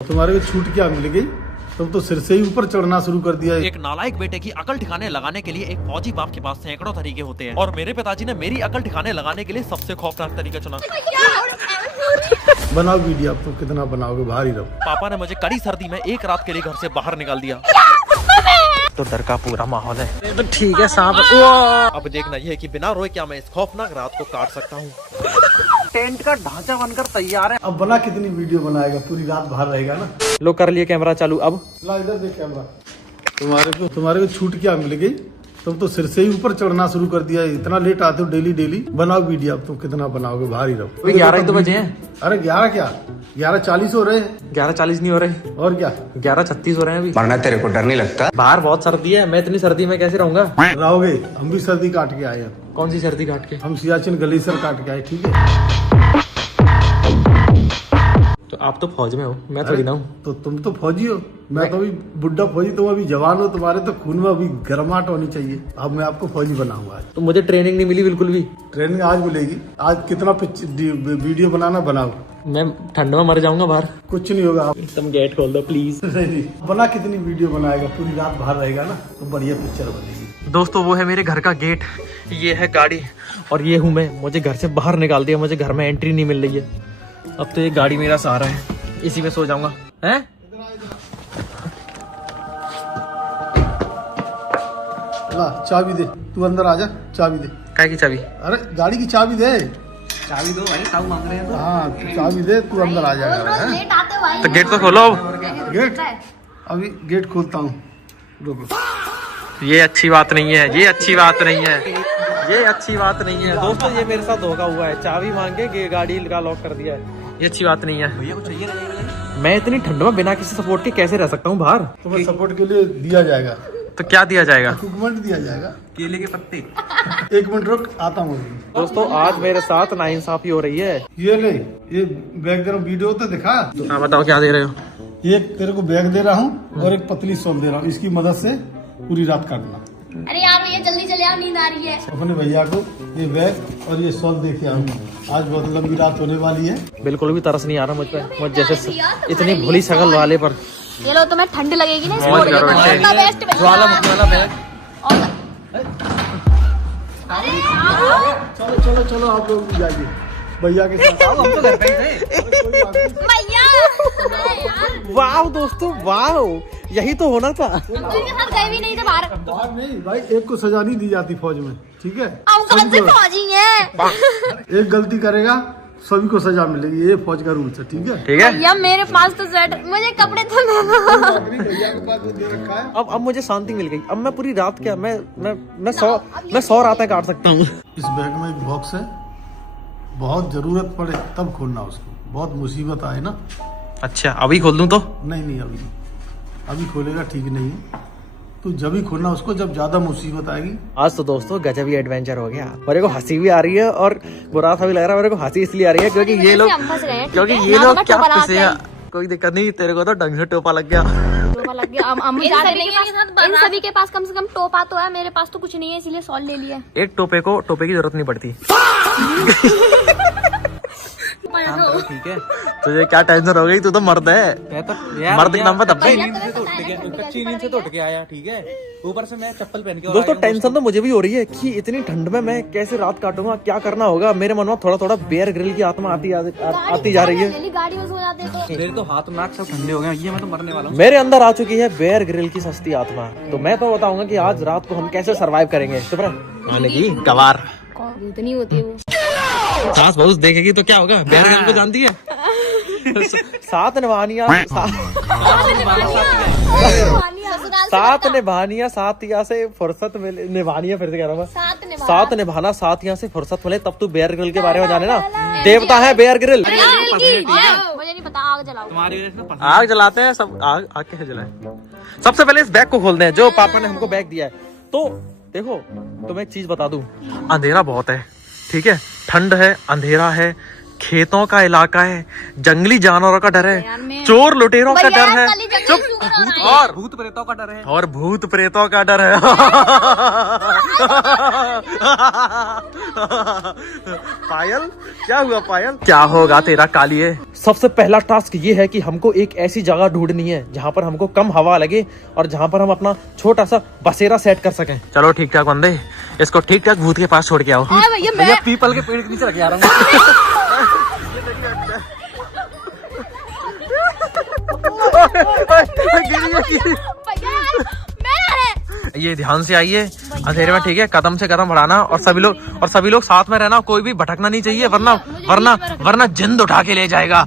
तुम्हारे को छूट क्या मिल गई? तुम तो सिर से ही ऊपर चढ़ना शुरू कर दिया। एक नालायक बेटे की अकल ठिकाने लगाने के लिए एक फौजी बाप के पास सैकड़ों तरीके होते हैं और मेरे पिताजी ने मेरी अकल ठिकाने लगाने के लिए सबसे खौफनाक तरीका चुना। बनाओ वीडियो, अब तुम कितना बनाओगे, बाहर ही रहो। पापा ने मुझे कड़ी सर्दी में एक रात के लिए घर से बाहर निकाल दिया। तो डर का पूरा माहौल है। तो ठीक है सांप। अब देखना यह है कि बिना रोए क्या मैं इस खौफनाक रात को काट सकता हूँ। टेंट का ढांचा बनकर तैयार है। अब बना कितनी वीडियो बनाएगा, पूरी रात बाहर रहेगा ना। लो कर लिए कैमरा चालू। अब ला इधर देख कैमरा। तुम्हारे को छूट क्या मिल गई? तुम तो सिर से ही ऊपर चढ़ना शुरू कर दिया। इतना लेट आते हो डेली डेली। बनाओ वीडियो, अब तुम कितना बनाओगे, बाहर ही रहो। 11 तो बजे हैं। अरे 11 क्या, 11:40 हो रहे हैं। 11:40 नहीं हो रहे, और क्या, 11:36 हो रहे हैं अभी। वरना तेरे को डर नहीं लगता? बाहर बहुत सर्दी है, मैं इतनी सर्दी में कैसे रहूंगा। रहोगे? हम भी सर्दी काट के आए हैं। कौन सी सर्दी काट के? हम सियाचिन ग्लेशियर काट के आए। ठीक है, तो आप तो फौज में हो, मैं थोड़ी ना हूँ। तो तुम तो फौजी हो, मैं तो अभी बुढ़ा फौजी, तुम अभी जवान हो। तुम्हारे तो खून में अभी गर्माहट होनी चाहिए। अब मैं आपको फौजी बनाऊंगा आज। तो मुझे ट्रेनिंग नहीं मिली बिल्कुल भी। ट्रेनिंग आज मिलेगी। आज कितना वीडियो बनाना बनाओ। मैं ठंड में मर जाऊंगा बाहर। कुछ नहीं होगा। तुम गेट खोल दो प्लीज। नहीं, बना कितनी वीडियो बनाएगा, पूरी रात बाहर रहेगा ना, तो बढ़िया पिक्चर बनेगी। दोस्तों वो है मेरे घर का गेट, ये है गाड़ी और ये हूँ मैं। मुझे घर से बाहर निकाल दिया, मुझे घर में एंट्री नहीं मिल रही है। अब तो ये गाड़ी मेरा सहारा है, इसी में सो जाऊंगा। हैं? ला चाबी दे, तू अंदर आ जा, चाबी दे। काय की चाबी? अरे गाड़ी की चाबी दे। चाबी दो भाई, ताऊ मांग रहे हैं। हाँ तू चाबी दे, तू अंदर आ जाएगा। तो गेट तो खोलो अब। गेट अभी गेट खोलता हूँ, रुको। ये अच्छी बात नहीं है, ये अच्छी बात नहीं है, ये अच्छी बात नहीं है। दोस्तों ये मेरे साथ धोखा हुआ है, चाबी मांगे कि गाड़ी का लॉक कर दिया है। ये अच्छी बात नहीं है। मैं इतनी ठंड में बिना किसी सपोर्ट के कैसे रह सकता हूँ बाहर? तुम्हें सपोर्ट के लिए दिया जाएगा। तो क्या दिया जाएगा? इक्विपमेंट दिया जाएगा, केले के पत्ते। 1 मिनट रुक, आता हूँ। दोस्तों आज मेरे साथ नाइंसाफी हो रही है। ये ले, ये बैकग्राउंड वीडियो तो दिखा। हाँ बताओ क्या दे रहे हो? एक तेरे को बैग दे रहा हूँ और एक पतली शॉल दे रहा हूँ। इसकी मदद से पूरी रात काटना। अरे यार ये जल्दी चले आओ, नींद आ रही है। अपने भैया को ये बैग और ये शॉल दे के आऊंगा। आज बहुत लंबी रात होने वाली है। बिल्कुल भी तरस नहीं आ रहा मुझ पे, मुझ जैसे इतनी भोली शक्ल वाले पर। चलो तुम्हें ठंड लगेगी ना, मौज करो इसको बेस्ट ज्वालामुखी वाला बैग। चलो चलो चलो, आप लोग भी जाइए भैया के साथ। हम तो घर पे ही थे। भैया वाह दोस्तों वाह, यही तो होना था। उनके साथ गए भी नहीं थे बाहर। बाहर नहीं भाई, एक को सजा नहीं दी जाती फौज में, ठीक है? हम कौन से फौजी हैं? एक गलती करेगा सभी को सजा मिलेगी, ये फौज का रूल है, ठीक है? ठीक है। भैया मेरे पास तो स्वेटर, मुझे कपड़े तो दे दो। भैया के पास दे रखा है। अब मुझे शांति मिल गई। अब मैं पूरी रात क्या, मैं 100 रातें काट सकता हूँ। इस बैग में एक बॉक्स है, बहुत जरूरत पड़े तब खोलना उसको, बहुत मुसीबत आए ना। अच्छा अभी खोल दूं तो? नहीं नहीं, अभी खोलेगा ठीक नहीं है। तो जब ही खोलना उसको जब ज्यादा मुसीबत आएगी। आज तो दोस्तों गजब ही एडवेंचर हो गया। मेरे को हंसी भी आ रही है और बुरा सा भी लग रहा है। मेरे को हंसी इसलिए आ रही है क्योंकि ये लोग क्या पिसे हैं। कोई दिक्कत नहीं, तेरे को तो ढंग से टोपा लग गया। टोपा लग गया। हम इन सभी के पास कम से कम टोपा तो है, मेरे पास तो कुछ नहीं है, इसीलिए सॉल ले लिया। एक टोपे की जरूरत नहीं पड़ती। ठीक है, तुझे क्या टेंशन हो गई? तू तो मर्द है। मर्द के नाम पर धब्बे। कच्ची नींद से तो उठ के आया, ठीक है? ऊपर से मैं चप्पल पहन के। दोस्तों टेंशन तो मुझे भी हो रही है कि इतनी ठंड में मैं कैसे रात काटूंगा, क्या करना होगा। मेरे मन में थोड़ा थोड़ा बेयर ग्रिल की आत्मा आती जा रही है। गाड़ी में सो जाते तो। मेरे तो हाथ नाक सब ठंडे हो गए, ये मैं तो मरने वाला हूँ। मेरे अंदर आ चुकी है बेयर ग्रिल की सस्ती आत्मा। तो मैं तो बताऊंगा कि आज रात को हम कैसे सरवाइव करेंगे। चुप रह, आने की गवार इतनी होती है वो। सास बहुत देखेगी तो क्या होगा? बेयर ग्रिल को जानती है? सात निभानिया साथिया से फुर्सत मिले। निभानिया फिर से कह रहा हूँ, साथ निभाना साथिया से फुर्सत मिले तब तू बेयर ग्रिल के बारे में जाने ना। देवता है बेयर ग्रिल। मुझे नहीं पता, आग जलाओ। तुम्हारी वजह से आग जलाते हैं सब। आग कैसे जलाएं? सबसे पहले इस बैग को खोलते हैं जो पापा ने हमको बैग दिया है। तो देखो तुम्हें एक चीज बता दूं, अंधेरा बहुत है, ठीक है? ठंड है, अंधेरा है, खेतों का इलाका है, जंगली जानवरों का डर यार, है, मैं- चोर लुटेरों का भैया, डर है, कल ही जंगली चुप, सुअर आ रहा है। और भूत प्रेतों का डर है। और भूत प्रेतों का डर है। पायल, क्या हुआ पायल? क्या होगा तेरा कालिए? सबसे पहला टास्क ये है कि हमको एक ऐसी जगह ढूंढनी है जहाँ पर हमको कम हवा लगे और जहाँ पर हम अपना छोटा सा बसेरा सेट कर सकें। चलो ठीक ठाक बंदे, इसको ठीक ठाक भूत के पास छोड़ के आओ। हाँ भैया, भैया मैं पीपल के पेड़ के नीचे रखे आ रहा हूँ। भैया, मैं ये ध्यान से आइए अंधेरे में, ठीक है? कदम से कदम बढ़ाना और सभी लोग साथ में रहना, कोई भी भटकना नहीं चाहिए, वरना जिंद उठा के ले जाएगा।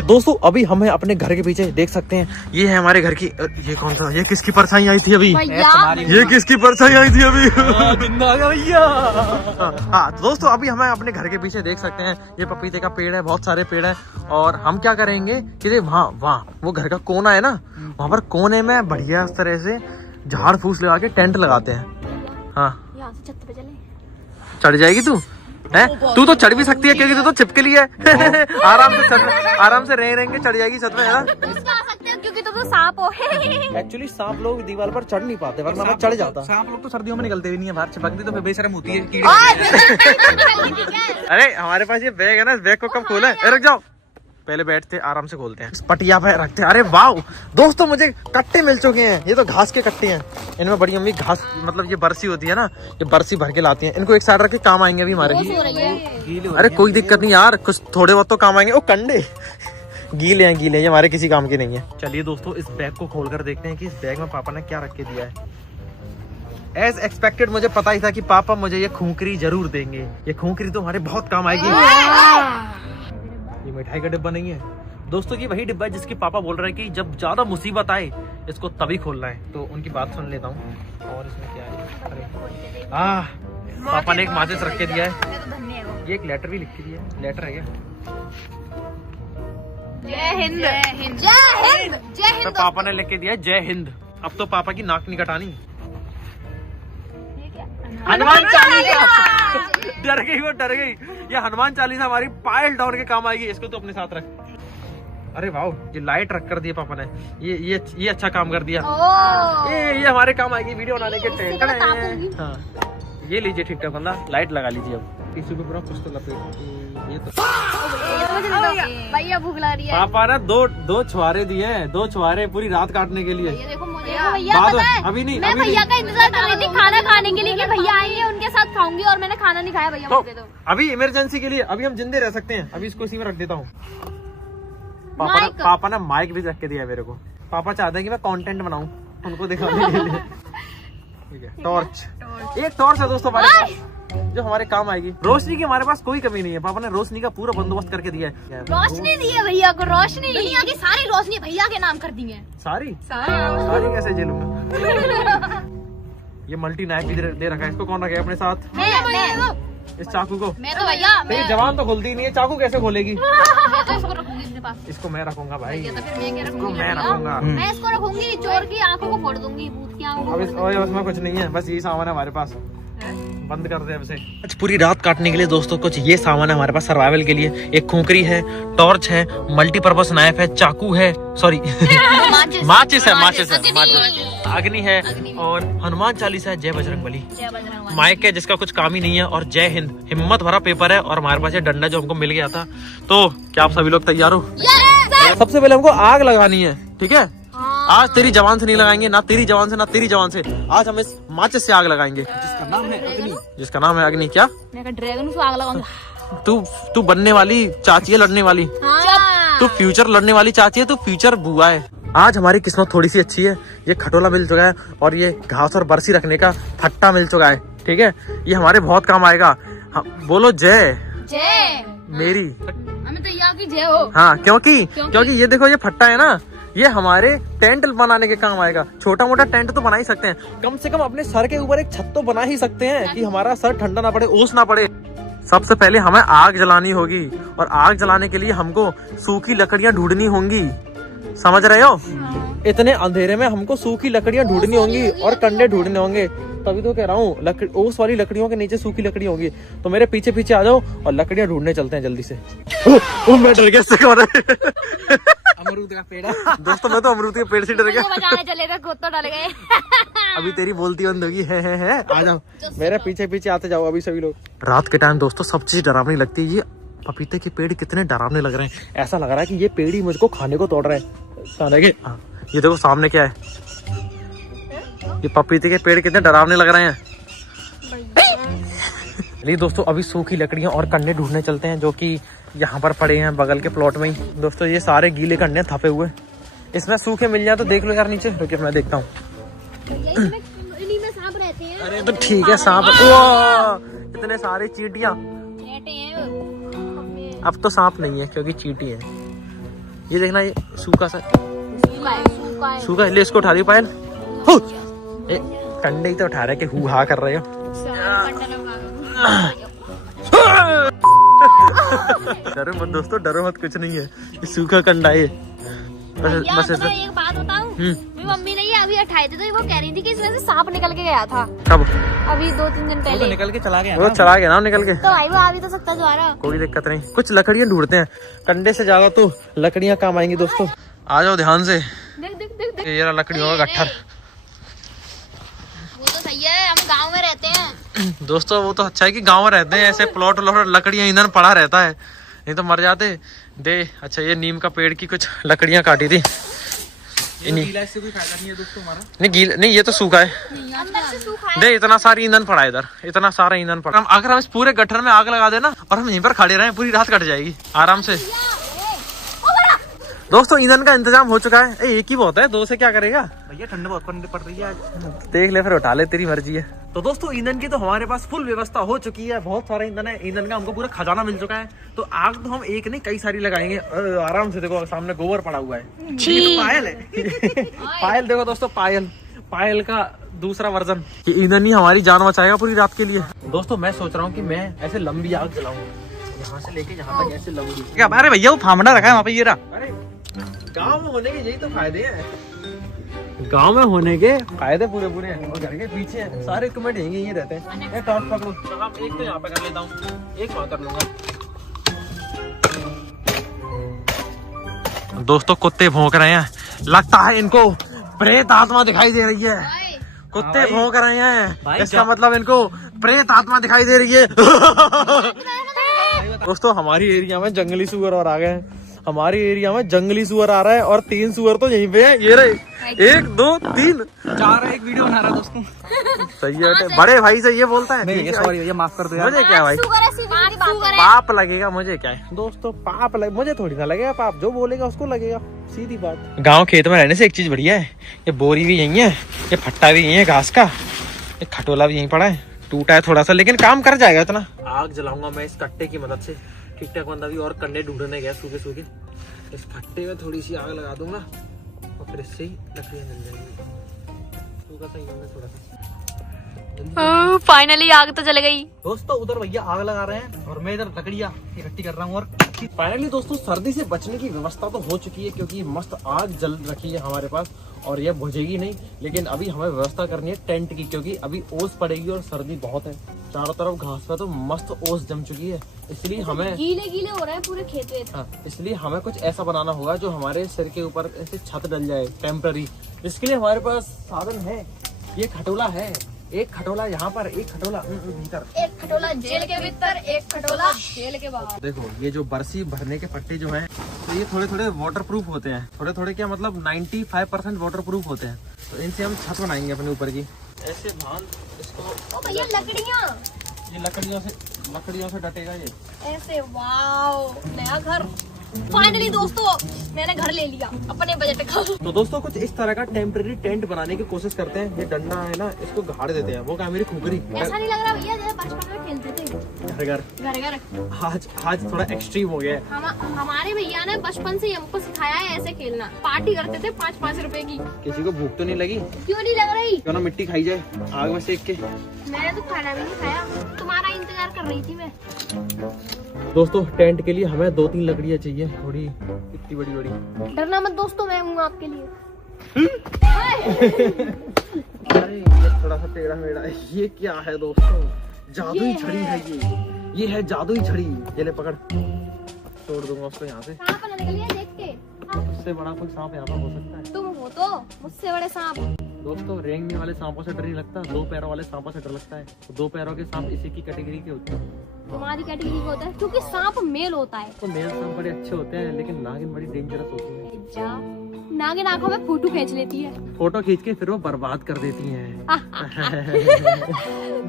दोस्तों अभी हमें अपने घर के पीछे देख सकते हैं, ये है हमारे घर की, ये कौन सा, ये किसकी परछाई आई थी अभी? भैया, ये किसकी परछाई आई थी अभी? भैया हाँ तो दोस्तों अभी हमें अपने घर के पीछे देख सकते हैं, ये पपीते का पेड़ है, बहुत सारे पेड़ है, और हम क्या करेंगे कि वहाँ वो घर का कोना है ना, वहाँ पर कोने में बढ़िया इस तरह से झाड़ फूस लगा के टेंट लगाते हैं। हाँ यहाँ से छत पे चले। चढ़ जाएगी तू? है तू तो चढ़ भी सकती है क्योंकि तू तो चिपकली है। आराम से रहेंगे चढ़ जाएगी छत में, है ना? इसको आ सकते हो क्योंकि तुम तो सांप हो। एक्चुअली सांप लोग दीवार पर चढ़ नहीं पाते, वरना मैं चढ़ जाता। सांप लोग तो सर्दियों में निकलते भी नहीं है बाहर, चिपकती तो फिर बेशरम होती है कीड़े। अरे हमारे पास ये बैग है ना, इस बैग को कब खोला है? रुक जाओ, पहले बैठते आराम से खोलते हैं, पटिया पे रखते हैं। अरे वाह दोस्तों, मुझे कट्टे मिल चुके हैं, ये तो घास के कट्टे हैं, इनमें बड़ी अम्मी घास, मतलब ये बरसी होती है ना, ये बरसी भर के लाती हैं, इनको एक साइड रख के काम आएंगे अभी हमारे। अरे कोई दिक्कत नहीं यार, कुछ थोड़े बहुत तो काम आएंगे। ओ कंडे गीले हैं, ये हमारे किसी काम के नहीं है। चलिए दोस्तों इस बैग को खोल कर देखते हैं कि इस बैग में पापा ने क्या रख के दिया है। एज एक्सपेक्टेड मुझे पता ही था कि पापा मुझे ये खूंकरी जरूर देंगे, ये खूंकरी तो हमारे बहुत काम आएगी। ये मिठाई का डिब्बा नहीं है दोस्तों, ये वही डिब्बा है जिसके पापा बोल रहे हैं कि जब ज्यादा मुसीबत आए इसको तभी खोलना है, तो उनकी बात सुन लेता हूँ। और इसमें क्या है? अरे पापा ने एक माचिस रख के दिया है, ये एक लेटर भी लिख के दिया है। लेटर है क्या? जय हिंद, जय हिंद, जय हिंद, जय हिंद। तो पापा ने लिख के दिया है जय हिंद। अब तो पापा की नाक नहीं कटानी। हनुमान चालीसा। डर गई वो, डर गई। ये हनुमान चालीसा हमारी पायल डाउन के काम आएगी, इसको तो अपने साथ रख। अरे वाह, ये लाइट रख कर दिया पापा ने, ये अच्छा काम कर दिया। ये हमारे काम आएगी वीडियो बनाने के टेंट। हाँ ये लीजिए ठीक ठाक बंदा, लाइट लगा लीजिए। अब टिश्यू पेपर में कुछ तो लपेट, ये तो भैया भूख लग रही है। पापा ने दो छुआरे दिए हैं, 2 छुआरे पूरी रात काटने के लिए। ये देखो मुझे, भैया बाद पता है, अभी नहीं, मैं अभी भैया नहीं। का इंतजार कर रही थी खाना खाने के लिए कि भैया आएंगे उनके साथ खाऊंगी, और मैंने खाना नहीं खाया। भैया तो मुझे दो। अभी इमरजेंसी के लिए अभी हम जिंदे रह सकते हैं, अभी इसको इसी में रख देता हूँ। माइक। पापा ने माइक भी रख के दिया है मेरे को। पापा चाहते हैं कि मैं कंटेंट बनाऊं उनको दिखाने के लिए। ठीक है, टॉर्च, एक टॉर्च है दोस्तों हमारे पास जो हमारे काम आएगी। रोशनी की हमारे पास कोई कमी नहीं है, पापा ने रोशनी का पूरा बंदोबस्त करके दिया है। रोशनी दी है भैया को, रोशनी। दुनिया की सारी रोशनी भैया के नाम कर दी है। सारी कैसे झेलूंगा? ये मल्टी नाइफ भी दे रखा है, इसको कौन रखे अपने साथ? मैं इस चाकू को? मैं तो भैया, तेरी जवान तो खुलती नहीं है, चाकू कैसे खोलेगी? मैं तो इसको रखूंगी अपने पास। इसको मैं रखूंगा भाई, तो फिर मैं क्या इसको रखूंगी? मैं रखूंगा। मैं इसको रखूंगी, चोर की आंखों को फोड़ दूंगी, भूत की आंखों अब इसमें कुछ नहीं है, बस यही सामान है हमारे पास। बंद कर दे अब से। आज पूरी रात काटने के लिए दोस्तों कुछ ये सामान है हमारे पास सर्वाइवल के लिए। एक खूंकरी है, टॉर्च है, मल्टीपर्पज नाइफ है, चाकू है, सॉरी माचिस है, अग्नि है, और हनुमान चालीसा है, जय बजरंगबली, माइक है जिसका कुछ काम ही नहीं है, और जय हिंद। हिम्मत भरा पेपर है, और हमारे पास ये डंडा जो हमको मिल गया था। तो क्या आप सभी लोग तैयार हो? सबसे पहले हमको आग लगानी है, ठीक है? आज तेरी जवान से नहीं लगाएंगे, ना तेरी जवान से, ना तेरी जवान से। आज हम इस माचिस से आग लगाएंगे जिसका नाम है अग्नि। क्या? मैं ड्रैगन को आग लगाऊंगा। तू बनने वाली चाची है, लड़ने वाली। तू फ्यूचर लड़ने वाली चाची है, तू फ्यूचर बुआ है। आज हमारी किस्मत थोड़ी सी अच्छी है, ये खटोला मिल चुका है, और ये घास और बरसी रखने का फट्टा मिल चुका है, ठीक है? ये हमारे बहुत काम आएगा। हाँ, बोलो जय। जय मेरी हमें तो यहाँ की जय हो। हाँ, क्योंकि ये देखो, ये फट्टा है ना, ये हमारे टेंट बनाने के काम आएगा। छोटा मोटा टेंट तो बना ही सकते हैं, कम से कम अपने सर के ऊपर एक छत तो बना ही सकते हैं कि हमारा सर ठंडा ना पड़े, ओस ना पड़े। सबसे पहले हमें आग जलानी होगी, और आग जलाने के लिए हमको सूखी लकड़ियां ढूंढनी होंगी, समझ रहे हो? इतने अंधेरे में हमको सूखी लकड़ियां ढूंढनी होंगी और कंडे ढूंढने होंगे, तभी तो कह रहा हूँ ओस वाली लकड़ियों के नीचे सूखी लकड़ी होगी, तो मेरे पीछे पीछे आ जाओ और लकड़ियां ढूंढने चलते हैं जल्दी से। मैं डर गया इससे। अमरूद का पेड़ है दोस्तों, मैं तो अमरूद के पेड़ से डर गया। बचाने चले थे, खुद तो डर गए। अभी तेरी बोलती बंद होगी। है आ जाओ, मेरे पीछे पीछे आते जाओ अभी सभी लोग। रात के टाइम दोस्तों सब चीज डरावनी लगती है। ये पपीते के पेड़ कितने डरावने लग रहे हैं, ऐसा लग रहा है कि ये पेड़ ही मुझको खाने को तोड़ रहे हैं। खाने के ये देखो सामने क्या है, ये पपीते के पेड़ कितने डरावने लग रहे हैं। चलिए दोस्तों, अभी सूखी लकड़ियां और कंडे ढूंढने चलते हैं जो कि यहाँ पर पड़े हैं बगल के प्लॉट में ही। दोस्तों ये सारे गीले कंडे थपे हुए, इसमें सूखे मिल जाए तो देख लो यार नीचे। रुकिए मैं देखता हूँ। इन्हीं में सांप रहते हैं। अरे तो ठीक है, सांप। इतने सारे चींटियां। अब तो सांप नहीं है क्योंकि चींटी है। ये देखना, ये सूखा सा सूखा है। ले इसको उठा दी पायल। कंडे ही तो उठा रहे कि हु हा कर रहे हो। डरो मत दोस्तों, डरो मत, कुछ नहीं है। ये सूखा कंडा है। बस ऐसा। एक बात बताऊं, मेरी मम्मी ने ये अभी उठाए थे तो वो कह रही थी कि इसमें से सांप निकल के गया था। कब? अभी 2-3 दिन पहले। तो निकल के चला गया, वो चला गया ना निकल के। तो भाई वो आ भी तो सकता दोबारा। कोई दिक्कत नहीं, कुछ लकड़ियां ढूंढते हैं। कंडे से ज्यादा तो लकड़ियां काम आएंगी दोस्तों। आ जाओ ध्यान से। देख देख देख देख। ये रहा लकड़ियों का गट्ठर। वो तो सही है, हम गाँव में रहते हैं। दोस्तों वो तो अच्छा है कि गाँव में रहते हैं, ऐसे प्लॉट व्लॉट लकड़ियां ईंधन पड़ा रहता है, नहीं तो मर जाते। दे अच्छा, ये नीम का पेड़ की कुछ लकड़ियां काटी थी। गीला इससे कोई फायदा नहीं है दोस्तों हमारा। नहीं गीला नहीं, ये तो सूखा है। अंदर से सूखा है। दे इतना सारा ईंधन पड़ा है इधर, इतना सारा ईंधन पड़ा। अगर हम इस पूरे गट्ठर में आग लगा देना और हम यहीं पर खड़े रहे, पूरी रात कट जाएगी आराम से। दोस्तों ईंधन का इंतजाम हो चुका है। एक ही बहुत है, दो से क्या करेगा भैया, ठंड बहुत पड़ रही है आज। देख ले फिर उठा ले, तेरी मर्जी है। तो दोस्तों ईंधन की तो हमारे पास फुल व्यवस्था हो चुकी है, बहुत सारा ईंधन है। ईंधन का हमको पूरा खजाना मिल चुका है। तो आग तो हम एक नहीं कई सारी लगाएंगे आराम से। देखो सामने गोबर पड़ा हुआ है, ये तो पायल है। पायल देखो दोस्तों, पायल का दूसरा वर्जन। ये ईंधन ही हमारी जान बचाएगा पूरी रात के लिए। दोस्तों मैं सोच रहा हूँ कि मैं ऐसे लंबी आग जलाऊं, यहाँ से लेके यहाँ तक ऐसे लंबी। क्या? अरे भैया वो फामड़ा रखा है वहाँ पे, ये रहा। अरे गाँव में होने के यही तो फायदे हैं, गांव में होने के फायदे पूरे पूरे हैं। और घर के पीछे सारे इक्विपमेंट यही रहते हैं। टॉर्च पकड़ो, एक तो यहाँ पे कर लेता हूँ, एक वहाँ कर लूंगा। दोस्तों कुत्ते भौंक रहे हैं, लगता है इनको प्रेत आत्मा दिखाई दे रही है। कुत्ते भौंक रहे हैं, इसका मतलब इनको प्रेत आत्मा दिखाई दे रही है। दोस्तों हमारी एरिया में जंगली सुअर और आ गए हैं। हमारी एरिया में जंगली सुअर आ रहा है और 3 सुअर तो यहीं पे है। ये रहे 1 2 3 4 एक वीडियो बना रहा दोस्तों। सही है, बड़े भाई से ये बोलता है। नहीं सॉरी भैया, माफ कर दो यार। मुझे क्या भाई, पाप लगेगा मुझे क्या है दोस्तों, पाप मुझे थोड़ी ना लगेगा पाप, जो बोलेगा उसको लगेगा, सीधी बात। गांव खेत में रहने से एक चीज बढ़िया है, ये बोरी भी यही है, ये फट्टा भी यही है घास का, ये खटोला भी यहीं पड़ा है, टूटा है थोड़ा सा लेकिन काम कर जाएगा इतना। आग जलाऊंगा मैं इस कट्टे की मदद से। ठीक ठाक बंदा भी और कंडे ढूंढने गया सूखे सूखे, इस फट्टे में थोड़ी सी आग लगा दूंगा और फिर इससे ही लकड़ियां जल जाएंगी। सूखा सा ही थोड़ा सा। फाइनली आग तो जल गई। दोस्तों उधर भैया आग लगा रहे हैं और मैं इधर लकड़ियां इकट्ठी कर रहा हूँ। और फाइनली दोस्तों सर्दी से बचने की व्यवस्था तो हो चुकी है, क्योंकि मस्त आग जल रखी है हमारे पास और ये बुझेगी नहीं। लेकिन अभी हमें व्यवस्था करनी है टेंट की, क्योंकि अभी ओस पड़ेगी और सर्दी बहुत है, चारों तरफ घास पे तो मस्त ओस जम चुकी है, इसलिए हमें गीले हो रहे हैं पूरे खेत वेत। हाँ, इसलिए हमें कुछ ऐसा बनाना होगा जो हमारे सिर के ऊपर ऐसे छत डल जाए टेम्पररी। इसके लिए हमारे पास साधन है, ये खटोला है, एक खटोला यहाँ पर, एक खटोला भीतर, एक खटोला जेल के भीतर, एक खटोला जेल के बाहर। देखो ये जो बरसी भरने के पट्टे जो हैं, तो ये थोड़े थोड़े वाटर प्रूफ होते हैं, थोड़े थोड़े क्या मतलब 95% वाटर प्रूफ होते हैं। तो इनसे हम छत बनाएंगे अपने ऊपर की। ऐसे भान इसको, ओ भैया लकड़ियाँ, ये लकड़ियों से डटेगा ये ऐसे। वाओ, नया घर फाइनली दोस्तों मैंने घर ले लिया अपने बजट का। तो दोस्तों कुछ इस तरह का टेम्परेरी टेंट बनाने की कोशिश करते हैं। ये डंडा है ना, इसको गाड़ देते हैं। वो क्या मेरी खुकरी ऐसा नहीं लग रहा भैया जैसे बचपन में खेलते थे घर घर। आज थोड़ा एक्सट्रीम हो गया है। हमारे भैया ने बचपन से हमको सिखाया है ऐसे खेलना। पार्टी करते थे 5-5 रुपए की। किसी को भूख तो नहीं लगी? क्यों नहीं लग रही? क्यों ना मिट्टी खाई जाए आग में सेक के। मैंने तो खाना भी नहीं खाया, तुम्हारा इंतजार कर रही थी मैं। दोस्तों टेंट के लिए हमें 2-3 लकड़ियाँ चाहिए, थोड़ी इतनी बड़ी बड़ी। डरना मत दोस्तों, मैं हूँ आपके लिए। अरे ये थोड़ा सा टेढ़ा मेढ़ा है। ये क्या है दोस्तों? जादुई छड़ी है ये है जादुई छड़ी। ये ले पकड़, तोड़ दूंगा उसको यहाँ से। सांप ना निकल गया देख के। उससे बड़ा कोई सांप यहाँ पर हो सकता है? तुम हो तो मुझसे बड़े सांप। दोस्तों रेंगने वाले सांपों से डर नहीं लगता, दो पैरों वाले सांपों से डर लगता है। दो पैरों के सांप इसी की कैटेगरी के होते हैं। तुम्हारी कैटेगरी का होता है क्योंकि सांप मेल होता है। तो मेल सांप बड़े अच्छे होते हैं, लेकिन नागिन बड़ी डेंजरस होती है। जा नागिन आंखों में फोटो खींच लेती है। फोटो खींच के फिर वो बर्बाद कर देती हैं।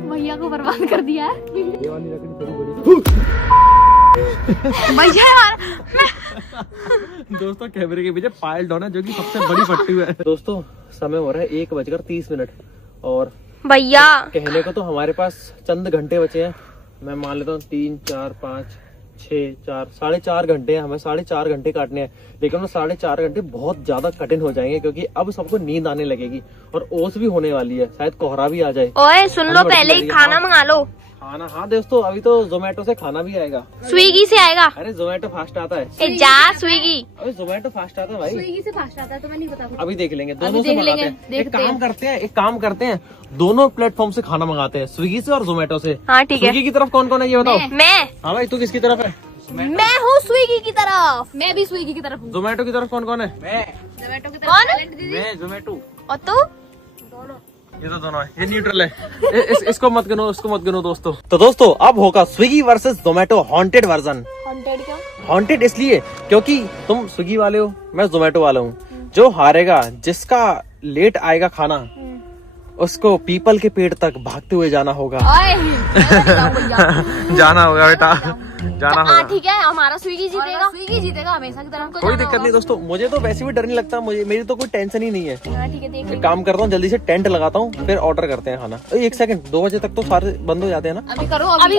भैया को बर्बाद कर दिया है। ये वाली लकड़ी थोड़ी बड़ी। भैया यार दोस्तों कैमरे के पीछे पायल डॉन है जो कि सबसे बड़ी फट्टू है। दोस्तों समय हो रहा है 1:30 और भैया कहने को तो हमारे पास चंद घंटे बचे हैं। मैं मान लेता हूँ 3, 4, 5, 6, 4, 4.5 घंटे हैं। हमें 4.5 घंटे काटने हैं, लेकिन वो 4.5 घंटे बहुत ज्यादा कठिन हो जाएंगे क्योंकि अब सबको नींद आने लगेगी और ओस भी होने वाली है, शायद कोहरा भी आ जाए। ओए सुन लो, पहले ही खाना मंगा लो। खाना? हाँ दोस्तों, अभी तो जोमेटो से खाना भी आएगा। स्विगी से आएगा। अरे जोमेटो फास्ट आता है। ए जा स्विगी। अरे जोमेटो फास्ट आता है भाई। स्विगी से फास्ट आता है तो मैं नहीं बता। अभी देख लेंगे, अभी दोनों से देख मंगाते लेंगे, हैं। एक देखते काम करते हैं दोनों प्लेटफॉर्म से खाना मंगाते हैं, स्विगी से और जोमेटो से। हाँ ठीक है। स्विगी की तरफ कौन कौन है ये बताओ। मैं हाँ भाई, तू किसकी तरफ है? मैं हूँ स्विगी की तरफ। मैं भी स्विगी की तरफ हूँ। जोमेटो की तरफ कौन कौन है? मैं। जोमेटो की तरफ मैं जोमेटो। और तू? ये तो दोनों है, ये न्यूट्रल है। इसको मत गिनो, इसको मत गिनो दोस्तों। तो दोस्तों अब होगा Swiggy versus Zomato haunted version. Haunted क्या? हॉन्टेड इसलिए क्योंकि तुम स्विगी वाले हो, मैं जोमेटो वाला हूँ। जो हारेगा, जिसका लेट आएगा खाना, उसको पीपल के पेड़ तक भागते हुए जाना होगा। जाना होगा बेटा, जाना होगा। ठीक है, हमारा स्विगी जीतेगा। स्विगी जीतेगा हमेशा की तरह। कोई दिक्कत नहीं दोस्तों, मुझे तो वैसे भी डर नहीं लगता, मुझे मेरी तो कोई टेंशन ही नहीं है। हाँ ठीक है, देख एक काम करता हूँ, जल्दी से टेंट लगाता हूँ, फिर ऑर्डर करते हैं खाना। 1 सेकंड, 2 बजे तक तो सारे बंद हो जाते हैं ना। अभी करो, अभी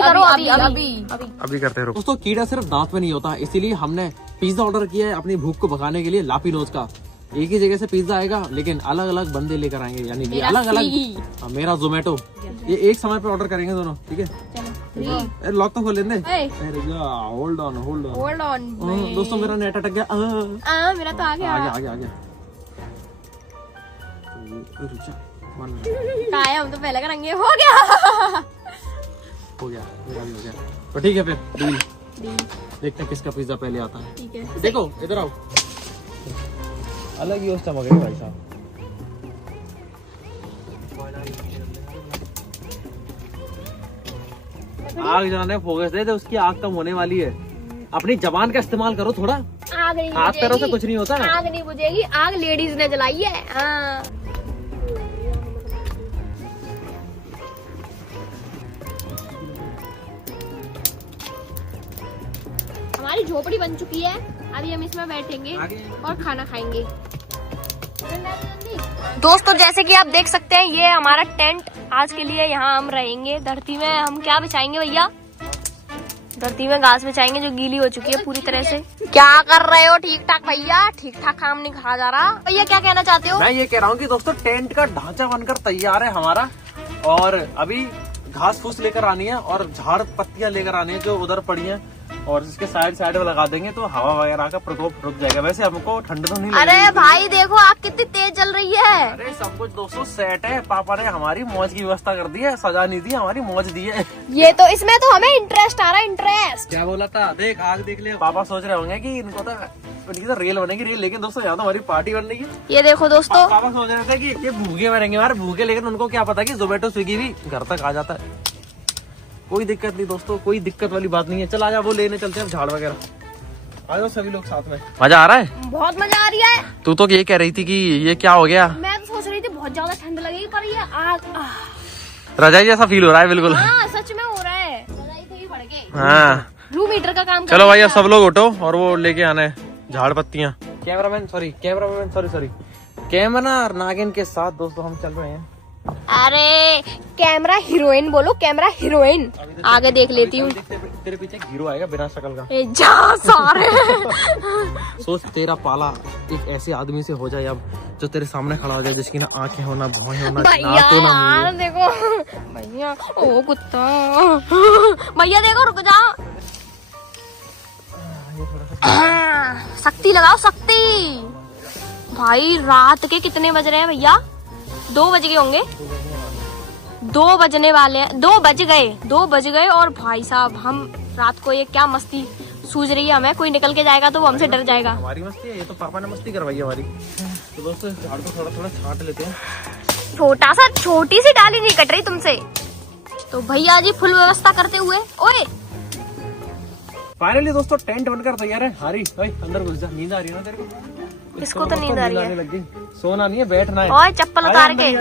करते रहो दोस्तों। कीड़ा सिर्फ दांत में नहीं होता, इसीलिए हमने पिज्जा ऑर्डर किया है अपनी भूख को भगाने के लिए। लापिनोज का एक ही जगह से पिज्जा आएगा, लेकिन अलग अलग बंदे लेकर आएंगे, यानी कि अलग अलग। मेरा जोमेटो, ये एक समय पे ऑर्डर करेंगे दोनों, ठीक है? लॉक तो खोल लेने। होल्ड ऑन दोस्तों, मेरा नेट अटक गया। मेरा तो आ गया। आ गया। हम तो पहले करेंगे। हो गया मेरा भी हो गया। तो ठीक है फिर डील। देखते हैं किसका पिज्जा पहले आता है। ठीक है, देखो इधर आओ, अलग ही उस चमक है भाई साहब। आग जलाने फोकस दे, तो उसकी आग कम होने वाली है। अपनी जबान का इस्तेमाल करो थोड़ा। आग नहीं हाथ पैरों से कुछ नहीं होता ना। आग नहीं बुझेगी, आग लेडीज ने जलाई है। हाँ। हमारी झोपड़ी बन चुकी है, अभी हम इसमें बैठेंगे और खाना खाएंगे। दोस्तों जैसे कि आप देख सकते हैं, ये हमारा टेंट आज के लिए यहाँ हम रहेंगे। धरती में हम क्या बिछाएंगे भैया? धरती में घास बिछाएंगे जो गीली हो चुकी है पूरी तरह से। क्या कर रहे हो? ठीक ठाक भैया, ठीक ठाक काम नहीं कहा जा रहा। भैया क्या कहना चाहते हो? मैं ये कह रहा हूँ कि दोस्तों टेंट का ढांचा बनकर तैयार है हमारा, और अभी घास फूस लेकर आनी है और झाड़ पत्तियां लेकर आनी है जो उधर पड़ी हैं, और इसके साइड में लगा देंगे तो हवा वगैरह का प्रकोप रुक जाएगा। वैसे हमको ठंड तो नहीं लगेगी। अरे भाई देखो आग कितनी तेज जल रही है। अरे सब कुछ दोस्तों सेट है, पापा ने हमारी मौज की व्यवस्था कर दी है, सजा नहीं दी, हमारी मौज दी है। ये तो इसमें तो हमें इंटरेस्ट आ रहा है, इंटरेस्ट। क्या बोला था? देख आग देख ले। पापा सोच रहे होंगे कि इनको तो रेल बनेगी रेल, लेकिन दोस्तों यहाँ तो हमारी पार्टी बन रही है। ये देखो दोस्तों, पापा सोच रहे थे कि ये भूखे मरेंगे यार, भूखे, लेकिन उनको क्या पता कि जोमेटो स्विगी भी घर तक आ जाता है। कोई दिक्कत नहीं दोस्तों, कोई दिक्कत वाली बात नहीं है। चल आजा, वो लेने चलते हैं झाड़ वगैरह। आ जाओ सभी लोग साथ में। मजा आ रहा है? बहुत मजा आ रही है। तू तो ये कह रही थी कि ये क्या हो गया? मैं तो सोच रही थी बहुत ज्यादा ठंड लगेगी, पर ये आग रजाई जैसा फील हो रहा है बिल्कुल। हाँ सच में हो रहा है। रजाई से ही बढ़ के हाँ, रूम हीटर का काम। चलो भाई अब सब लोग उठो और वो लेके आना है झाड़ पत्तियां। कैमरामैन सॉरी कैमरा और नागिन के साथ दोस्तों हम चल रहे हैं। अरे कैमरा हीरोइन बोलो, कैमरा हीरोइन। आगे देख लेती हूँ। तेरे पीछे हीरो आएगा बिना शक्ल का। जा सारे। सोच तेरा पाला एक ऐसे आदमी से हो जाए अब, जो तेरे सामने खड़ा हो जाए, जिसकी ना आंखें हो ना भौं हो ना नाक हो ना मुंह हो। देखो भैया, ओ कुत्ता भैया देखो, रुक जाओ। शक्ति लगाओ, शक्ति। भाई रात के कितने बज रहे हैं भैया? 2 बज गए होंगे, 2 बजने वाले हैं, 2 बज गए। और भाई साहब हम रात को ये क्या मस्ती सूझ रही है हमें, कोई निकल के जाएगा तो वो हमसे डर जाएगा। हमारी मस्ती है, ये तो पापा ने मस्ती करवाई है हमारी। तो दोस्तों झाड़ को थोड़ा थोड़ा छांट लेते हैं। छोटी सी डाली नहीं कट रही तुमसे। तो भैया जी फुल व्यवस्था करते हुए, ओए फाइनली दोस्तों टेंट बनकर तैयार है। हारी भाई अंदर घुस जा, नींद आ रही है ना तेरे को? किसको तो नींद आ रही है? लग गई। सोना नहीं है, बैठना है। और चप्पल उतार के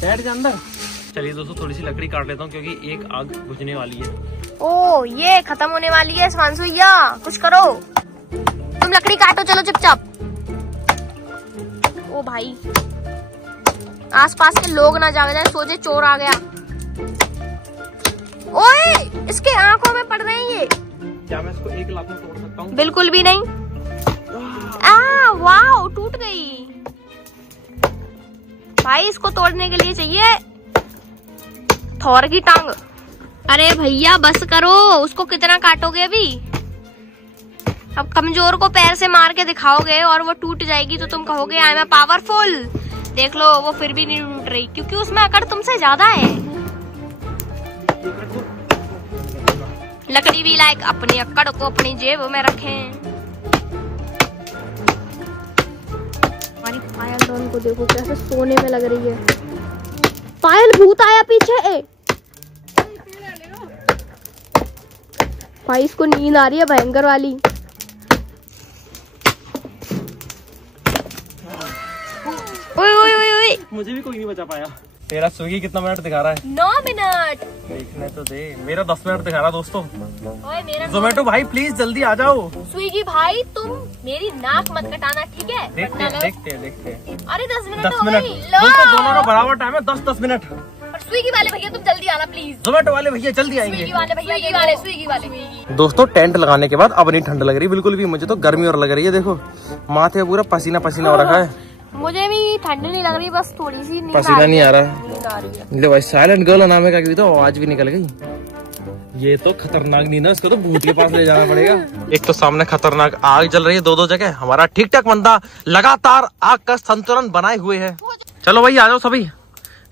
बैठ जा अंदर। चलिए दोस्तों थोड़ी सी लकड़ी काट लेता हूँ क्योंकि एक आग बुझने वाली है। ओ ये खत्म होने वाली है शिवांशु भैया, कुछ करो। तुम लकड़ी काटो, चलो चुपचाप। ओ भाई आसपास के लोग ना जाग जाए, सोचे चोर आ गया। ओए इसके आंखों में पड़ रहे हैं ये। क्या मैं इसको एक लात में तोड़ सकता हूँ? बिल्कुल भी नहीं। वाओ टूट गई। भाई इसको तोड़ने के लिए चाहिए थोर की टांग। अरे भैया बस करो, उसको कितना काटोगे अभी? अब कमजोर को पैर से मार के दिखाओगे और वो टूट जाएगी तो तुम कहोगे आई एम पावरफुल। देख लो वो फिर भी नहीं टूट रही क्योंकि उसमें अकड़ तुमसे ज्यादा है। लकड़ी भी लायक अपनी अकड़ को अपनी जेब में रखें। हमारी पायल डॉन को देखो कैसे सोने में लग रही है। पायल भूत आया पीछे। भाई इसको नींद आ रही है भयंकर वाली। ओए ओए ओए ओए, मुझे भी कोई नहीं बचा पाया। तेरा स्विगी कितना मिनट दिखा रहा है? 9 मिनट। देखने तो दे, मेरा 10 मिनट दिखा रहा दोस्तों। ओए मेरा जोमेटो भाई प्लीज जल्दी आ जाओ। स्विगी भाई तुम मेरी नाक मत कटाना ठीक है? देखते हैं देखते हैं देखते हैं। अरे 10 मिनट 10 हो मिनट गई। लो। दोस्तों दोनों का बराबर टाइम है, 10-10 मिनट। और स्विगी वाले भैया तुम जल्दी आना प्लीज। जोमेटो वाले भैया जल्दी आएंगे। स्विगी वाले भैया, स्विगी वाले। दोस्तों टेंट लगाने के बाद अब नहीं ठंड लग रही बिल्कुल भी, मुझे तो गर्मी और लग रही है। देखो माथे पूरा पसीना पसीना हो रखा है। मुझे भी ठंड नहीं लग रही, बस थोड़ी सी नींद पसीना नहीं आ रहा नींद आ रही है। ले भाई साइलेंट गर्ल नाम है का तो आवाज भी निकल गई। ये तो खतरनाक नींद है, इसको तो भूत के पास ले जाना पड़ेगा। एक तो सामने खतरनाक आग जल रही है 2-2 जगह। हमारा ठीक ठाक बंदा लगातार आग का संतुलन बनाए हुए है। चलो भाई आ जाओ सभी,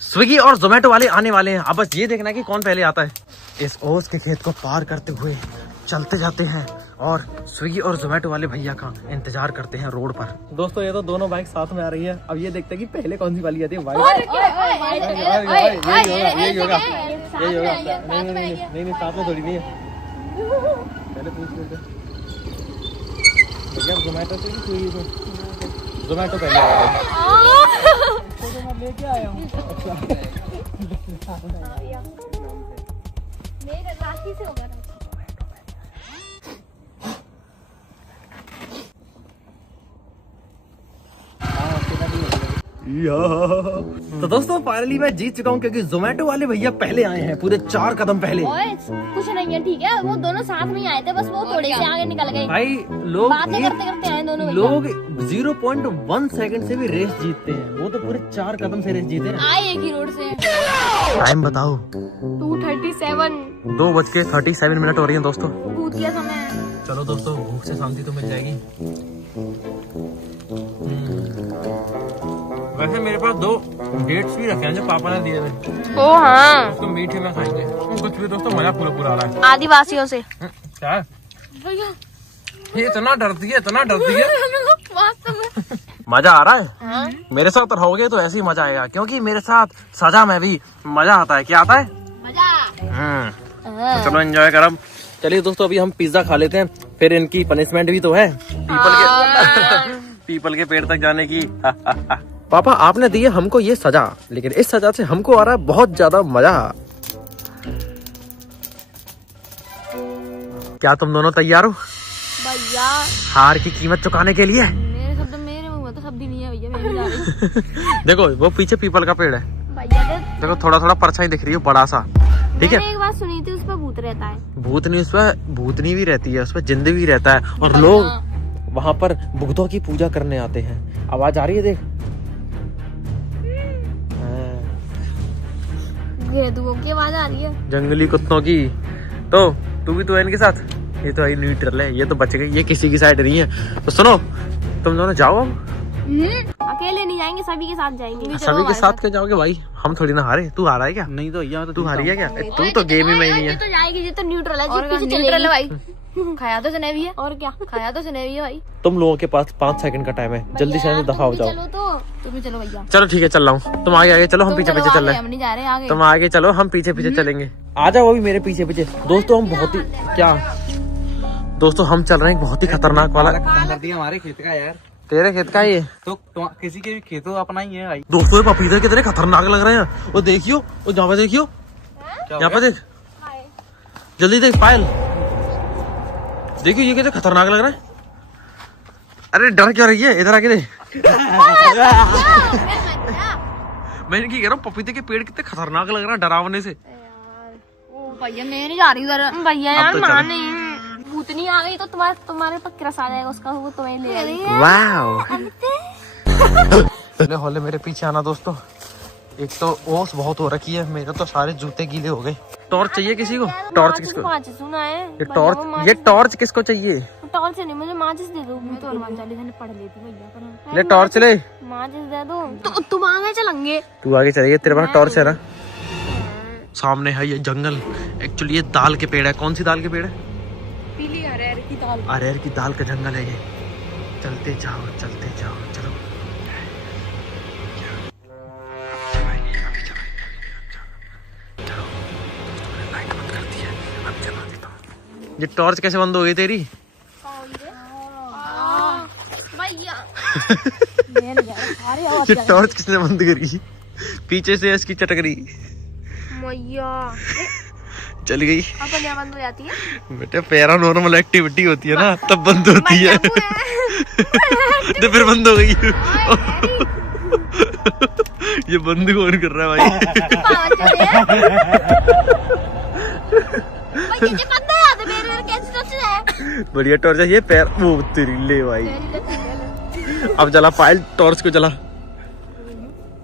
स्विगी और जोमेटो वाले आने वाले हैं। अब बस ये देखना कि कौन पहले आता है। इस ओस के खेत को पार करते हुए चलते जाते हैं और स्विगी और जोमेटो वाले भैया का इंतजार करते हैं रोड पर। दोस्तों ये तो दोनों बाइक साथ में आ रही है। अब ये देखते हैं कि पहले कौन सी वाली आती है। नहीं साथ में थोड़ी नहीं है। पहले पूछ लेते भैया जोमेटो से कि स्विगी से? जोमेटो पहले आया लेके आया हूँ। मेरे राखी से होगा। तो दोस्तों फाइनली मैं जीत चुका हूँ क्योंकि जोमेटो वाले भैया पहले आए हैं, पूरे 4 कदम पहले। कुछ नहीं है ठीक है, वो दोनों साथ में ही आए थे, बस वो थोड़े से आगे निकल गए। भाई लोग बातें करते करते आए दोनों। लोग 0.1 सेकंड से भी रेस जीतते हैं, वो तो पूरे 4 कदम से रेस जीते हैं। आए एक ही रोड से। टाइम बताओ। 2:37। 2:37 हो रही है दोस्तों। भूत का समय है। चलो दोस्तों भूख से शांति तो मिल जाएगी। वैसे मेरे पास 2 डेट्स भी रखे हैं जो पापा ने दिए थे। ओ हाँ, उसको मीठे में खाएंगे। कुछ भी दोस्तों मजा पूरा आ रहा है। आदिवासियों से। क्या है? ये इतना डरती है वास्तव में मजा आ रहा है। हाँ? मेरे साथ रहोगे तो ऐसे ही मजा आएगा क्योंकि मेरे साथ सजा में भी मजा आता है। क्या आता है? मजा। तो चलो एंजॉय करब। चलिए दोस्तों अभी हम पिज्जा खा लेते हैं, फिर इनकी पनिशमेंट भी तो है पीपल के पेड़ तक जाने की। पापा आपने दी है हमको ये सजा, लेकिन इस सजा से हमको आ रहा है बहुत ज्यादा मजा। क्या तुम दोनों तैयार हो भैया? हार की कीमत चुकाने के लिए? मेरे मुंह में तो शब्द ही नहीं है भैया, मैं भी जा रही। देखो वो पीछे पीपल का पेड़ है भैया देखो, थोड़ा थोड़ा परछाई दिख रही है बड़ा सा। ठीक है, मैंने एक बात सुनी थी, उस पर भूत रहता है। भूतनी उस पर भूतनी भी रहती है, उस पर जिंद भी रहता है और लोग वहाँ पर भूतों की पूजा करने आते हैं। आवाज आ रही है देख। घेदुओं की आवाज आ रही है, जंगली कुत्तों की। तो तू भी तो है इनके साथ? ये तो न्यूट्रल है, ये तो बच गई, ये किसी की साइड नहीं है। तो सुनो तुम दोनों जाओ अब अकेले नहीं जाएंगे, सभी के साथ जाएंगे। सभी के साथ क्या जाओगे भाई? हम थोड़ी ना हारे। तू हारा है क्या? नहीं तो भैया, तू हारी है क्या? तू तो गेम ही में ही नहीं ये है। तो जाएगी, ये तो न्यूट्रल है, और जी, पीछे न्यूट्रल है चलेगी। भाई। खाया तो सुने भी है, और क्या, खाया तो सुने भी है भाई। तुम लोगों के पास 5 सेकंड का टाइम है, जल्दी से दफा हो जाओ। चलो तो तुम भी चलो भैया। चलो ठीक है, चल रहा हूँ। तुम आगे आगे चलो, हम पीछे पीछे चल रहे हम नहीं जा रहे आगे। तुम आगे चलो, हम पीछे पीछे चलेंगे। आ जाओ अभी मेरे पीछे पीछे। दोस्तों हम बहुत ही क्या दोस्तों हम चल रहे हैं बहुत ही खतरनाक वाला। खत्म कर दिया हमारे खेत का यार। तेरे खेत का ये तो किसी के भी खेतों अपना ही है भाई। दोस्तों ये पपीते कितने खतरनाक लग रहे हैं। वो देखियो, वो जहाँ पे देखियो, यहाँ पे देख, जल्दी देख पायल, देखियो ये कितने खतरनाक लग रहा है। अरे डर क्यों रही है? इधर आके देख। मैं क्या कह रहा हूँ, पपीते के पेड़ कितने खतरनाक लग रहा है डरावने से। भैया मैं नहीं जा रही उधर। भैया अब यार तो मान चलो। नहीं, भूतनी आ गई तो तुम्हारे पर क्रस आ जाएगा उसका, वो तुम्हें ले आएगी। वाओ। चले होले मेरे पीछे आना दोस्तों। एक तो ओस बहुत हो रखी है, मेरे तो सारे जूते गीले हो गए। टॉर्च चाहिए किसी को? टॉर्च किसको? माचिस सुना है ये टॉर्च किसको चाहिए? टॉर्च नहीं, मुझे माचिस दे दो। मैं तो हनुमान चालीसा ने पढ़ लेती भैया पर। ले टॉर्च ले। माचिस दे दो तो तुम आगे चलेंगे। तू आगे चलिए, तेरे पास टॉर्च है ना? सामने है ये जंगल। एक्चुअली ये दाल के पेड़ है। कौन सी दाल के पेड़ है? पीली अरहर की दाल। अरहर की दाल का जंगल है ये। चलते जाओ चलो। ये टॉर्च कैसे बंद हो गई तेरी? भैया ये टॉर्च किसने बंद करी? पीछे से इसकी चटकरी मैया चल गई। अपन यहाँ बंद हो जाती है। बेटे पैरानॉर्मल एक्टिविटी होती है ना तब बंद होती है। तो फिर बंद हो गई। ये बंद कौन कर रहा है भाई? बढ़िया टॉर्च है ये। पैर वो तेरी ले भाई। अब जला फाइल टॉर्च को जला।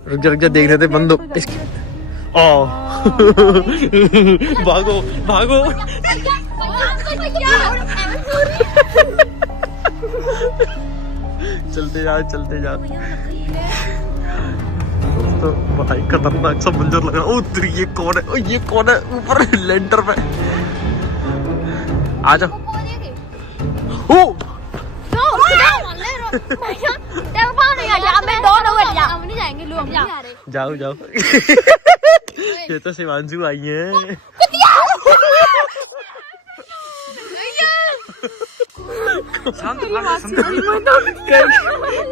रुक जा देख रहे थे बंद हो इसकी। ओ भागो चलते जा। तो भाई खतरनाक सा मंजर लग रहा है। ओ तेरी ये कौन है ऊपर लेंटर पे? आ जाओ। ओ जाओ। ये तो शिवांशु आई है।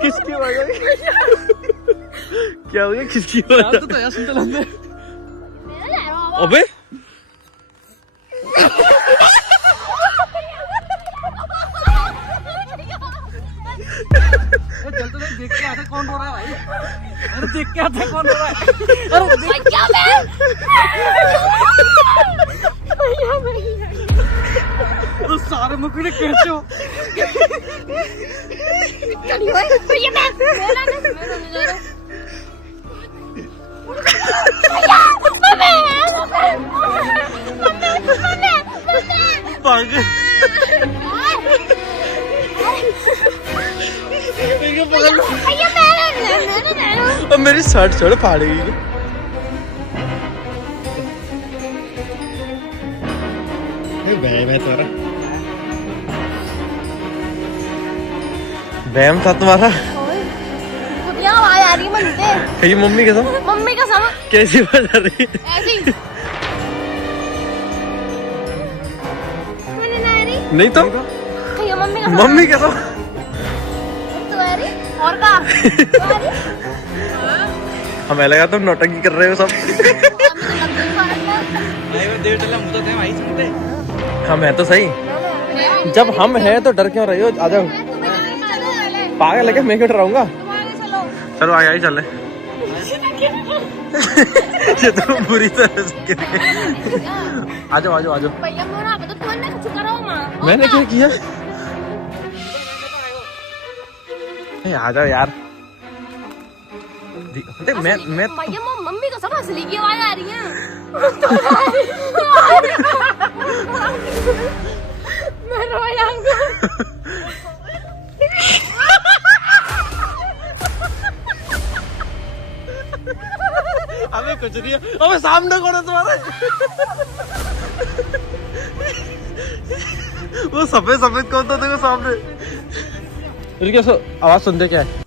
किसकी वजह? क्या हो गया? किसकी वजह? अबे देख के आता कौन रो रहा है भाई? अरे देख के आता कौन रो रहा है? अरे सारे मुकुड़े कैचो। अब मेरी शर्ट छोड़ फाड़ेगी। बैम था तुम्हारा। आवाज आ रही है कहीं मम्मी के साथ? मम्मी का समझ कैसी बजा रही? ऐसी नहीं तो भैया मम्मी का मम्मी के साथ। तो आ रही और का हमें लगा तुम नौटंकी कर रहे हो सब। देर चला मुझे तो भाई सुनते। हम है तो सही। जब हम हैं तो डर क्यों रहे हो? आ जाओ। पागल लगे, मैं क्यों डराऊंगा? चलो आगे चल रहे। ये तो बुरी तरह से गिर गए। आ जाओ। भैया मोरा तो तुमने कुछ करो मां। मैंने क्या किया? आ जाओ यार। देख मैं भैया मम्मी को समझ ली की आवाज आ रही है। मैं रोया। कुछ नहीं है। अबे सामने कौन है तुम्हारे? वो सफेद सफेद कौन था देखो सामने? रुकिए, आवाज सुनते क्या है?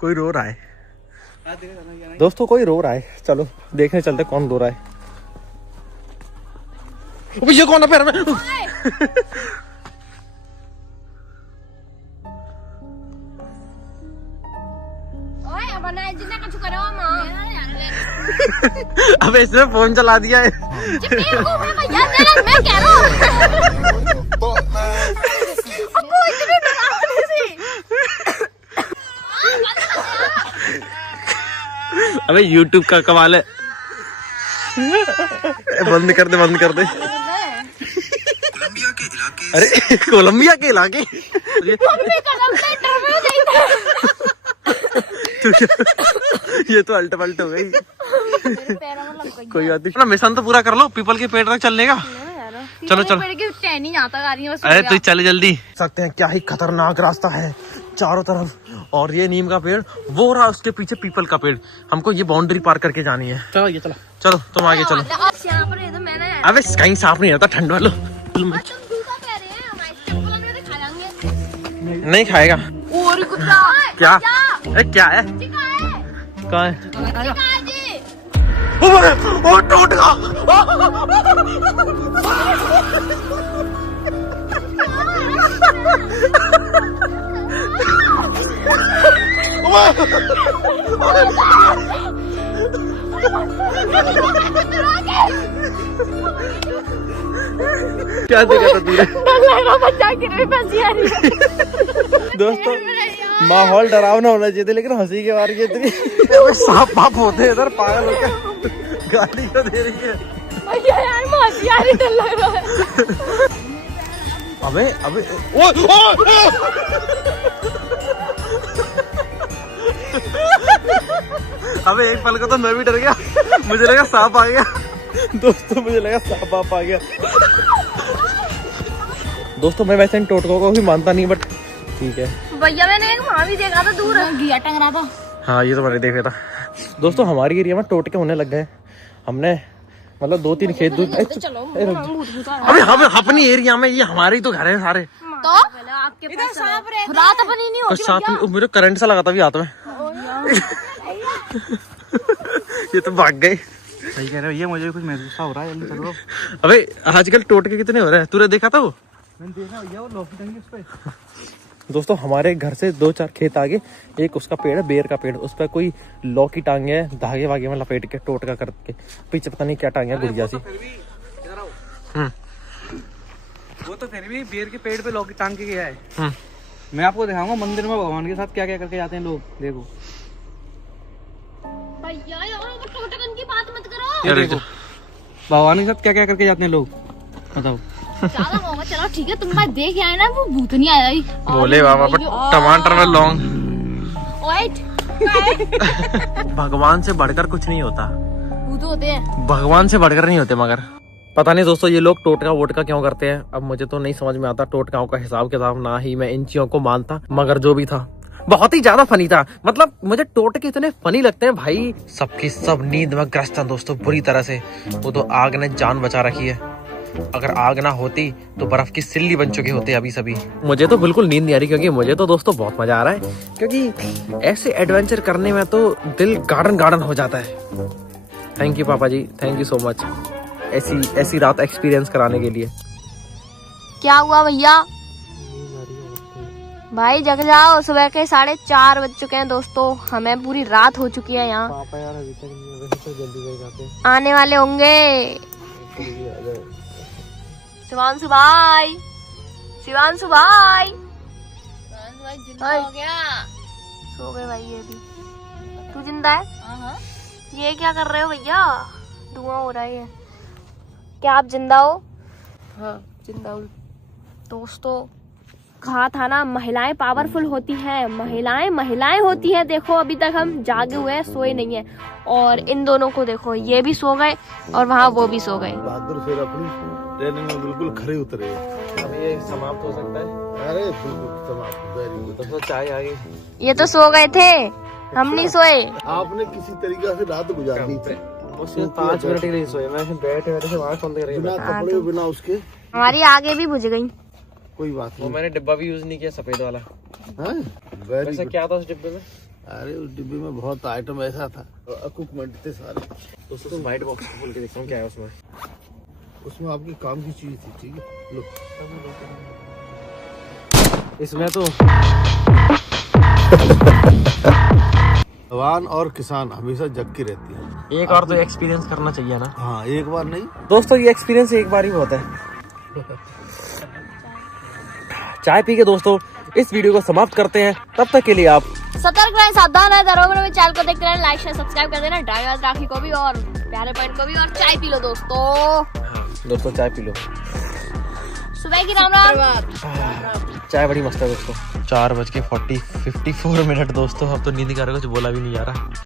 कोई रो रहा है दोस्तों, कोई रो रहा है। चलो देखने चलते कौन रो रहा है। ये कौन है पैर में? अब इसने फोन चला दिया है। मैं कह रहा हूँ अबे YouTube का कमाल है। बंद कर दे, बंद कर दे। अरे कोलंबिया के इलाके ये तो अल्ट पल्ट हो गई। कोई बात नहीं ना, मिशन तो पूरा कर लो पीपल के पेड़ तक चलने का। चलो चलो, अरे तू चले जल्दी। सकते हैं क्या ही खतरनाक रास्ता है चारों तरफ, और ये नीम का पेड़, वो रहा उसके पीछे पीपल का पेड़। हमको ये बाउंड्री पार करके जानी है। चलो ये चलो, चलो तुम आगे चलो। अबे कहीं सांप नहीं रहता, ठंड वालो नहीं खाएगा। क्या क्या है? कहाँ है? ओ टूट गया। क्या देखा था तूने? दोस्तों माहौल डरावना होना चाहिए था, लेकिन हंसी के मार के इतनी सांप पाप होते हैं इधर, पागल होकर गाड़ी को दे रही है। अबे अबे ओ अबे एक पल को तो मैं भी डर गया, मुझे लगा सांप आ गया। दोस्तों मुझे लगा सांप आ गया। दोस्तों मैं वैसे इन टोटकों को भी मानता नहीं, बट ठीक है। भैया मैंने एक वहाँ भी देखा था दूर घिया टंग रहा था। हाँ ये तो मैंने देखा था। दोस्तों हमारी एरिया में टोटके होने लग गए। हमने मतलब 2-3 खेत दूर। अबे हम अपनी एरिया में, ये हमारे ही तो घर है सारे। तो आपके पास रात अपनी नहीं होती साथ में मुझे करंट सा लगा था भी हाथ में। ये तो भाग गए। सही कह रहे हो, ये मुझे कुछ महसूस हो रहा है। जल्दी चलो। अबे आजकल टोटके कितने हो रहे हैं, तूने देखा था वो? मैंने देखा भैया, वो लौकी टंगी उस पे। दोस्तों हमारे घर से 2-4 खेत आगे एक उसका पेड़ है, बेर का पेड़, उस पर कोई लौकी टांगे है, धागे वागे में लपेट के टोटका करके, पीछे पता नहीं क्या टांगे गुड़िया सी। वो तो फिर भी बेर के पेड़ पे लौकी टांग के गया है। मैं आपको दिखाऊंगा मंदिर में भगवान के साथ क्या क्या करके जाते हैं लोग। देखो भैया टोटकन की बात मत करो। ये देखो भगवान के साथ क्या क्या करके जाते हैं लोग, बताओ। ज्यादा होगा, चलो ठीक है, तुम बात देख आए ना, वो भूत नहीं आया। बोले बाबा पर टमाटर में लौंग। भगवान से बढ़कर कुछ नहीं होता, भूत होते हैं। भगवान से बढ़कर नहीं होते। मगर पता नहीं दोस्तों ये लोग टोटका वोटका क्यों करते हैं, अब मुझे तो नहीं समझ में आता टोटकाओं का हिसाब किताब, ना ही मैं इन चीजों को मानता। मगर जो भी था बहुत ही ज्यादा फनी था। मतलब मुझे टोटके इतने फनी लगते हैं भाई। सबकी सब नींद में ग्रस्त है दोस्तों बुरी तरह से। वो तो आग ने जान बचा रखी है, अगर आग ना होती तो बर्फ की सिल्ली बन चुके होते अभी सभी। मुझे तो बिल्कुल नींद नहीं आ रही, क्योंकि मुझे तो दोस्तों बहुत मजा आ रहा है, क्योंकि ऐसे एडवेंचर करने में तो दिल गार्डन गार्डन हो जाता है। थैंक यू पापा जी, थैंक यू सो मच ऐसी रात एक्सपीरियंस कराने के लिए। क्या हुआ भैया? भाई जग जाओ, सुबह के 4:30 बज चुके हैं दोस्तों, हमें पूरी रात हो चुकी है यहाँ। पापा यार अभी तक नहीं, वैसे तो जल्दी जाते आने वाले होंगे। शिवांशु भाई, शिवांशु भाई जिंदा हो गया। सो गए भाई ये भी। तू जिंदा है? ये क्या कर रहे हो भैया? धुआं हो रहा है। क्या आप जिंदा हो? हाँ जिंदा हूँ। दोस्तों कहा था ना, महिलाएं पावरफुल होती हैं, महिलाएं होती हैं। देखो अभी तक हम जागे हुए हैं, सोए नहीं है। और इन दोनों को देखो, ये भी सो गए और वहाँ वो भी सो गए। बहादुर शेर अपनी ट्रेनिंग में बिल्कुल खरे उतरे। अब ये समाप्त हो सकता है। अरे बिल्कुल समाप्त, वेरी गुड। दोस्तों चाय आ गई। ये तो सो गए थे, हम नहीं सोए। आपने किसी तरीके से रात गुजार दी थी, मुझे 5 मिनट के लिए सोए, मैं बैठे बैठे से वहाँ फोन कर रही बिना हूँ। कपड़े बिना उसके। हमारी आगे भी बुझ गई। कोई बात वो नहीं। मैंने डिब्बा भी यूज नहीं किया, सफेद वाला। वेरी वैसे गुड। क्या था उस डिब्बे में? अरे उस डिब्बे में बहुत आइटम ऐसा था, इक्विपमेंट थे सारे। दोस्तों तुम व्हाइट बॉक्स खोल के देखता हूँ क्या है उसमें। उसमें आपके काम की चीज थी, ठीक है। लो, इसमें तो जवान और किसान हमेशा जग के रहती है। एक और तो एक्सपीरियंस करना चाहिए ना। हाँ, एक बार नहीं। दोस्तों ये एक्सपीरियंस एक बार ही होता है। चाय पी के दोस्तों इस वीडियो को समाप्त करते हैं। तब तक के लिए आप सतर्क रहें, सावधान रहें, दरोगे में चैनल को देखते रहें, लाइक शेयर सब्सक्राइब कर देना। ड्राइवर राखी को भी और प्यारे पॉइंट को भी, और चाय पी लो दोस्तों। चाय पी लो। सुबह की राम राम। चाय बड़ी मस्त है दोस्तों। 4:54 दोस्तों। अब तो नींद का कुछ बोला भी नहीं जा रहा।